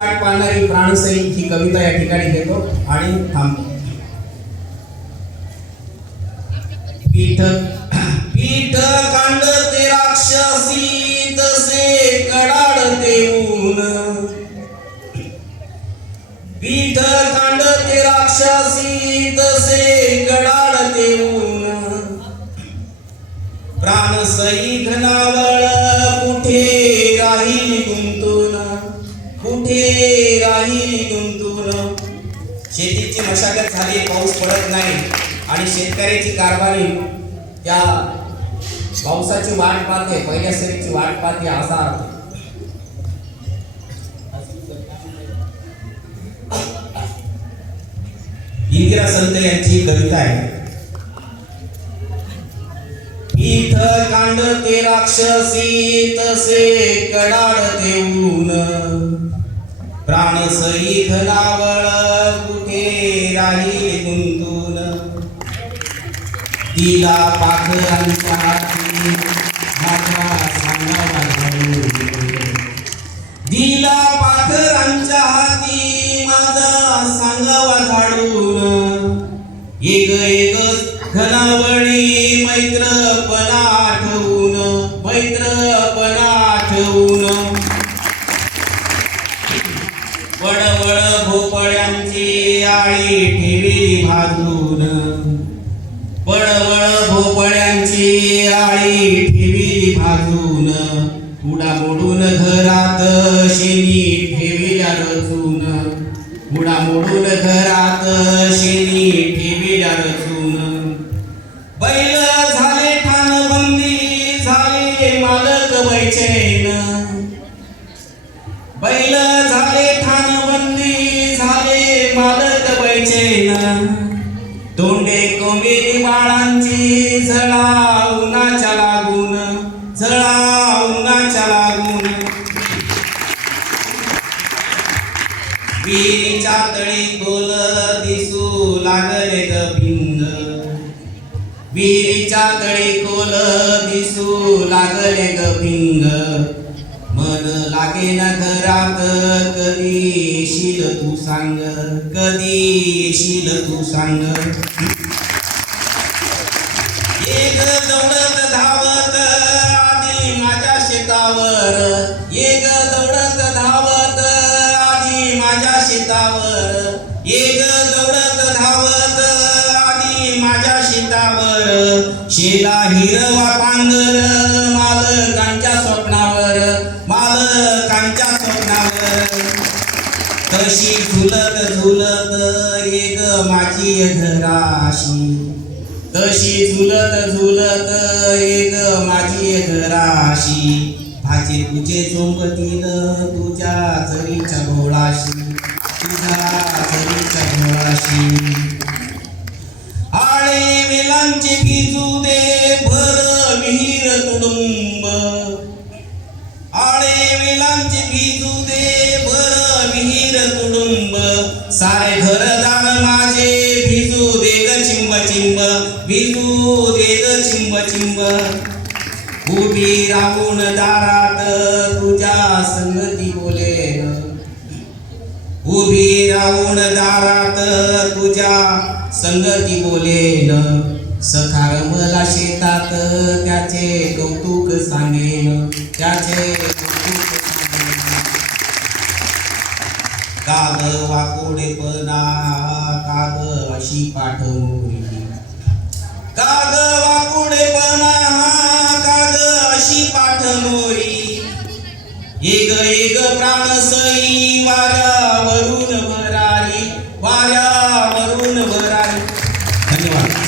पाळणारी प्राणसई ही कविता या ठिकाणी घेतो आणि थांबतो पीठ पीठ कांडते राक्षसी, तसे कडाडते ऊन. पीठ कांडते राक्षसी, तसे कडाडते ऊन. प्राणसई मशागत झाली पाऊस पडत नाही आणि शेतकऱ्याची कारभारी त्या पावसाची वाट पाहते पहिल्या सरीची वाट पाहते असा अर्थ. इंदिरा संत यांची कविता आहे पीठ कांडते राक्षसी तसे कडाड देऊन प्राण सई कुठे तिला पाखरांच्या हाती माझा सांगावा घालून. दिला पाखरांच्या हाती माझा सांगावा झाडून. एक एक घनावळी मैत्रपणा आठवून मैत्रपणा आठवून वडवड भोपळ्यांची आळी ठेवी भाजून. वडवड भोपळ्यांची आळी ठेवी भाजून. उडा मोडून घरात शेणी ठेविल्या रचून. उडा मोडून घरात शेणी ठेवी रचून. तोंडे बाळांची झळा उन्हाच्या लागून झळा उन्हाच्या लागून. विहिरीच्या तळी खोल दिसू लागले ग भिंग. विहिरीच्या तळी खोल दिसू लागले ग भिंग. मन लागे ना घरात कधी येशील तू सांग कधी येशील तू सांग. शेतावर एक दौडत धावत आधी माझ्या शेतावर. एक दौडत धावत आधी माझ्या शेतावर. शेला हिरवा पांगर मालकांच्या स्वप्नावर मालकांच्या स्वप्नावर. तशी झुलत झुलत एक माझी घराशी. तशी झुलत झुलत एक माझी घराशी. भाचे तुझे चोंबतील तुझ्या जरीच्या घोळाशी तुझ्या जरीच्या घोळाशी आळे वेलांचे भिजू दे भर विहीर तुडुंब. आळे वेलांचे भिजू दे भर विहीर तुडुंब. सारे घरदार माझे भिजू दे ग चिंब चिंब भिजू दे ग चिंब चिंब. उभी राहून दारात तुझ्या संगती बोलेन उभी राहून दारात तुझ्या संगती बोलेन सखार मला शेतात त्याचे कौतुक सांगेन. त्याचे कौतुक सांगेन. काग वाकोडेपणा काग अशी पाठवली काग कशी पाठ मोरी एग एग प्राण सई वाऱ्यावरून भरारी वाऱ्यावरून भरारी. धन्यवाद.